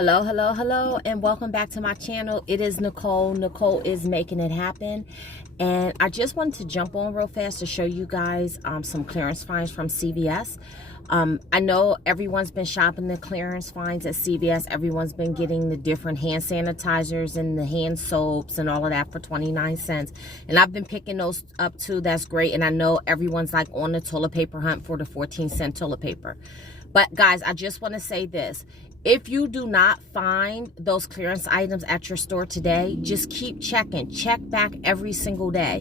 Hello, hello, hello, and welcome back to my channel. It is Nicole. Nicole is making it happen. And I just wanted to jump on real fast to show you guys some clearance finds from CVS. I know everyone's been shopping the clearance finds at CVS. Everyone's been getting the different hand sanitizers and the hand soaps and all of that for 29 cents. And I've been picking those up too. That's great. And I know everyone's like on the toilet paper hunt for the 14-cent toilet paper. But guys, I just want to say this. If you do not find those clearance items at your store today, just keep checking. Check back every single day.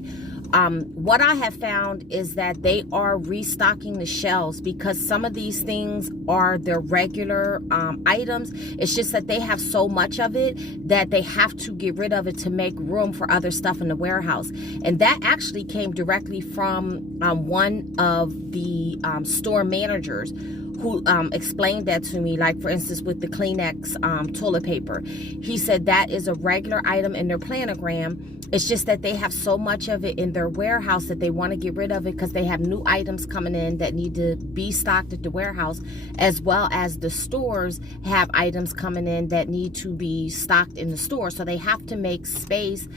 What I have found is that they are restocking the shelves because some of these things are their regular items. It's just that they have so much of it that they have to get rid of it to make room for other stuff in the warehouse. And that actually came directly from one of the store managers who explained that to me. Like, for instance, with the Kleenex toilet paper, he said that is a regular item in their planogram. It's just that they have so much of it in their warehouse that they want to get rid of it because they have new items coming in that need to be stocked at the warehouse, as well as the stores have items coming in that need to be stocked in the store. So they have to make space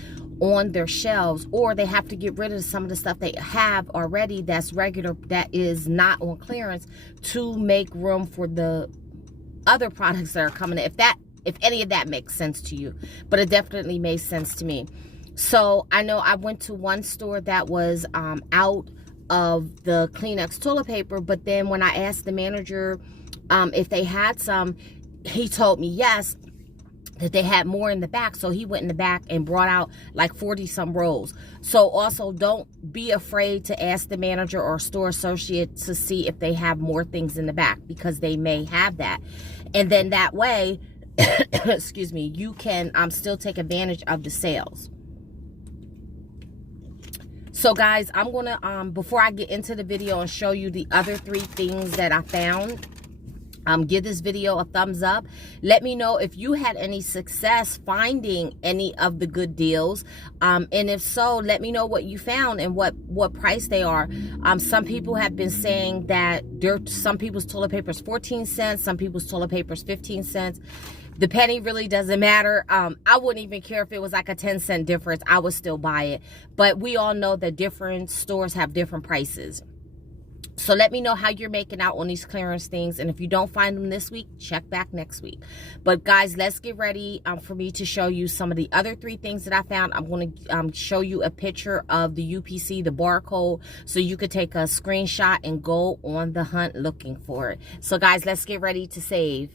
on their shelves, or they have to get rid of some of the stuff they have already that's regular, that is not on clearance, to make room for the other products that are coming in. If any of that makes sense to you, but it definitely made sense to me. So I know I went to one store that was out of the Kleenex toilet paper, but then when I asked the manager if they had some, he told me yes, that they had more in the back. So he went in the back and brought out like 40 some rolls. So also, don't be afraid to ask the manager or store associate to see if they have more things in the back, because they may have that. And then that way, excuse me, you can still take advantage of the sales. So guys, I'm gonna before I get into the video and show you the other 3 things that I found, give this video a thumbs up. Let me know if you had any success finding any of the good deals, and if so, let me know what you found and what price they are. Some people have been saying that some people's toilet paper is 14 cents, some people's toilet paper is 15 cents. The penny really doesn't matter. I wouldn't even care if it was like a 10-cent difference. I would still buy it. But we all know that different stores have different prices. So let me know how you're making out on these clearance things. And if you don't find them this week, check back next week. But guys, let's get ready for me to show you some of the other 3 things that I found. I'm going to show you a picture of the UPC, the barcode, so you could take a screenshot and go on the hunt looking for it. So guys, let's get ready to save.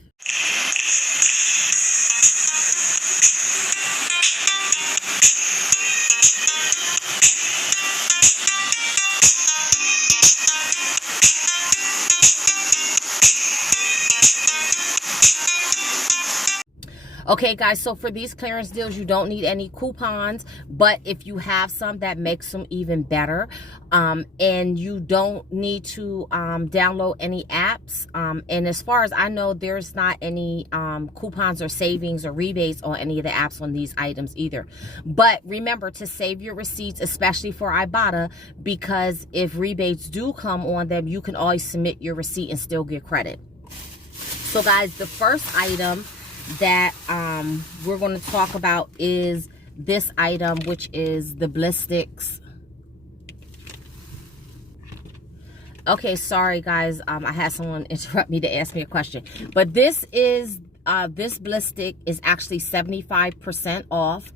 Okay guys, so for these clearance deals, you don't need any coupons, but if you have some, that makes them even better. And you don't need to download any apps. And as far as I know, there's not any coupons or savings or rebates on any of the apps on these items either. But remember to save your receipts, especially for Ibotta, because if rebates do come on them, you can always submit your receipt and still get credit. So guys, the first item that we're going to talk about is this item, which is the Blistics. Okay, sorry guys, I had someone interrupt me to ask me a question, but this is this Blistic is actually 75% off.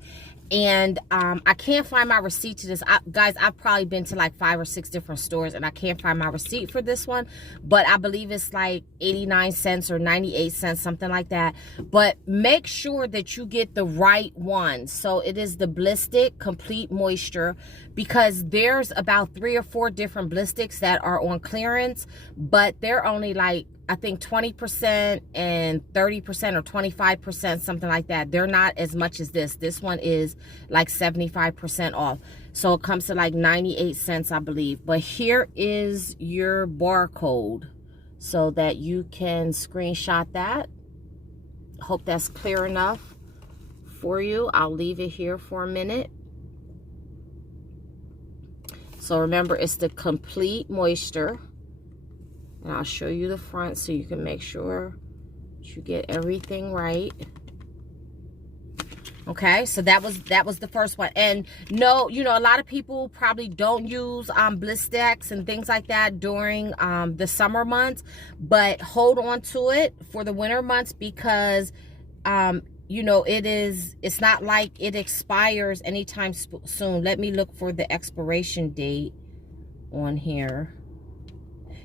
And I can't find my receipt to this. Guys, I've probably been to like 5 or 6 different stores and I can't find my receipt for this one. But I believe it's like 89 cents or 98 cents, something like that. But make sure that you get the right one. So it is the Blistic Complete Moisture, because there's about 3 or 4 different Blistics that are on clearance, but they're only like, I think 20% and 30% or 25%, something like that. They're not as much as this. This one is like 75% off. So it comes to like 98 cents, I believe. But here is your barcode so that you can screenshot that. Hope that's clear enough for you. I'll leave it here for a minute. So remember, it's the Complete Moisture. And I'll show you the front so you can make sure You get everything right. Okay, so that was the first one. And no, you know, a lot of people probably don't use Blistex and things like that during the summer months, but hold on to it for the winter months, because you know, it's not like it expires anytime soon. Let me look for the expiration date on here,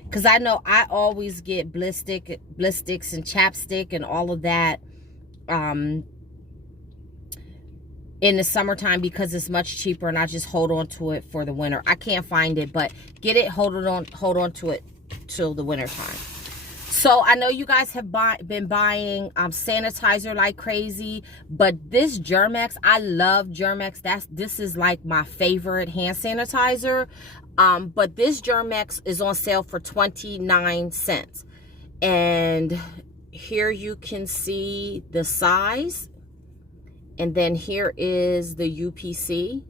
because I know I always get Blistex and chapstick and all of that in the summertime, because it's much cheaper, and I just hold on to it for the winter. I can't find it, but get it, hold on to it till the winter time. So I know you guys have been buying sanitizer like crazy, but this Germex, I love Germex. This is like my favorite hand sanitizer. But this Germex is on sale for 29 cents. And here you can see the size. And then here is the UPC.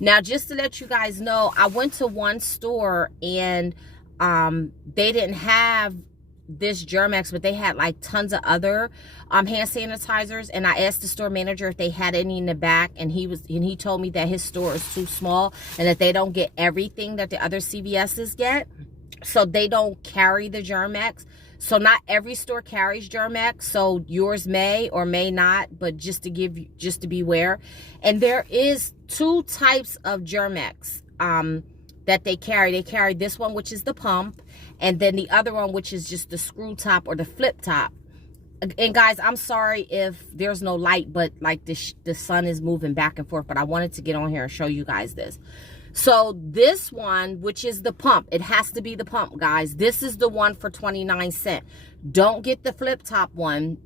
Now, just to let you guys know, I went to one store and they didn't have this Germex, but they had like tons of other hand sanitizers. And I asked the store manager if they had any in the back, and he told me that his store is too small and that they don't get everything that the other CVS's get. So they don't carry the Germex. So not every store carries Germex, so yours may or may not, but just to beware. And there is two types of Germex that they carry. They carry this one, which is the pump, and then the other one, which is just the screw top or the flip top. And guys, I'm sorry if there's no light, but like the sun is moving back and forth, but I wanted to get on here and show you guys this. So this one, which is the pump, it has to be the pump, guys. This is the one for 29 cents. Don't get the flip top one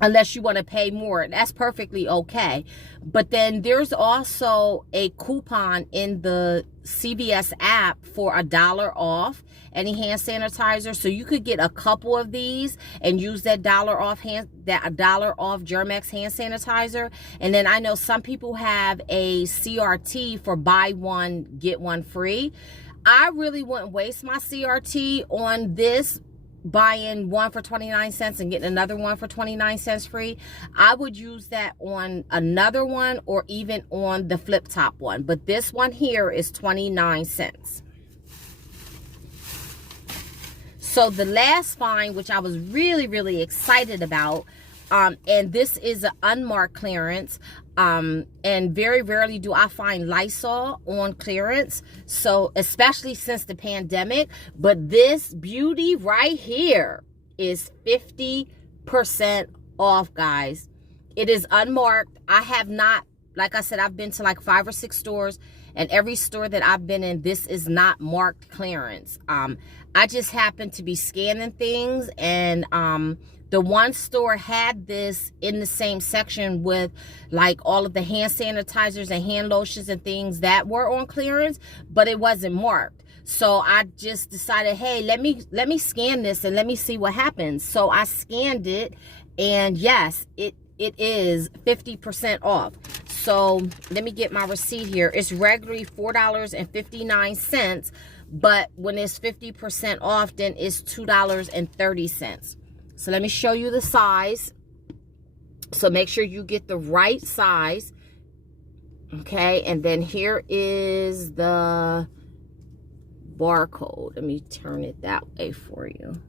unless you want to pay more. That's perfectly okay. But then there's also a coupon in the CVS app for $1 off any hand sanitizer. So you could get a couple of these and use that $1 off Germex hand sanitizer. And then I know some people have a CRT for buy one get one free. I really wouldn't waste my CRT on this, buying one for 29 cents and getting another one for 29 cents free. I would use that on another one or even on the flip top one. But this one here is 29 cents. So the last find, which I was really, really excited about, and this is an unmarked clearance, and very rarely do I find Lysol on clearance, so especially since the pandemic. But this beauty right here is 50% off, guys. It is unmarked. I have not, like I said, I've been to like 5 or 6 stores, and every store that I've been in, this is not marked clearance. I just happened to be scanning things, and the one store had this in the same section with like all of the hand sanitizers and hand lotions and things that were on clearance, but it wasn't marked. So I just decided, hey, let me scan this and let me see what happens. So I scanned it, and yes, it is 50% off. So let me get my receipt here. It's regularly $4.59, but when it's 50% off, then it's $2.30. So let me show you the size. So make sure you get the right size. Okay, and then here is the barcode. Let me turn it that way for you.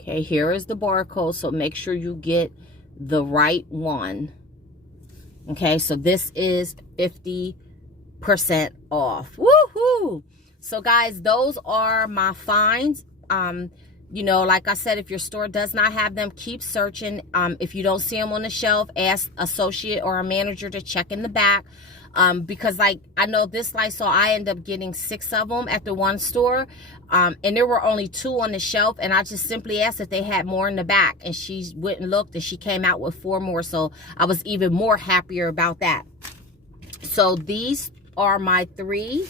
Okay, here is the barcode. So make sure you get the right one. Okay, so this is 50% off. Woohoo! So guys, those are my finds. You know, like I said, if your store does not have them, keep searching. If you don't see them on the shelf, ask associate or a manager to check in the back. Because like, I know this Lysol, I ended up getting 6 of them at the one store. And there were only 2 on the shelf. And I just simply asked if they had more in the back. And she went and looked, and she came out with 4 more. So I was even more happier about that. So these are my 3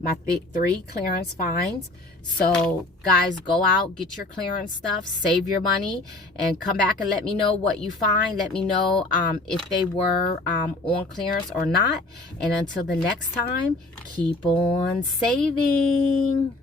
my 3 clearance finds. So guys, go out, get your clearance stuff, save your money, and come back and let me know what you find. Let me know if they were on clearance or not. And until the next time, keep on saving.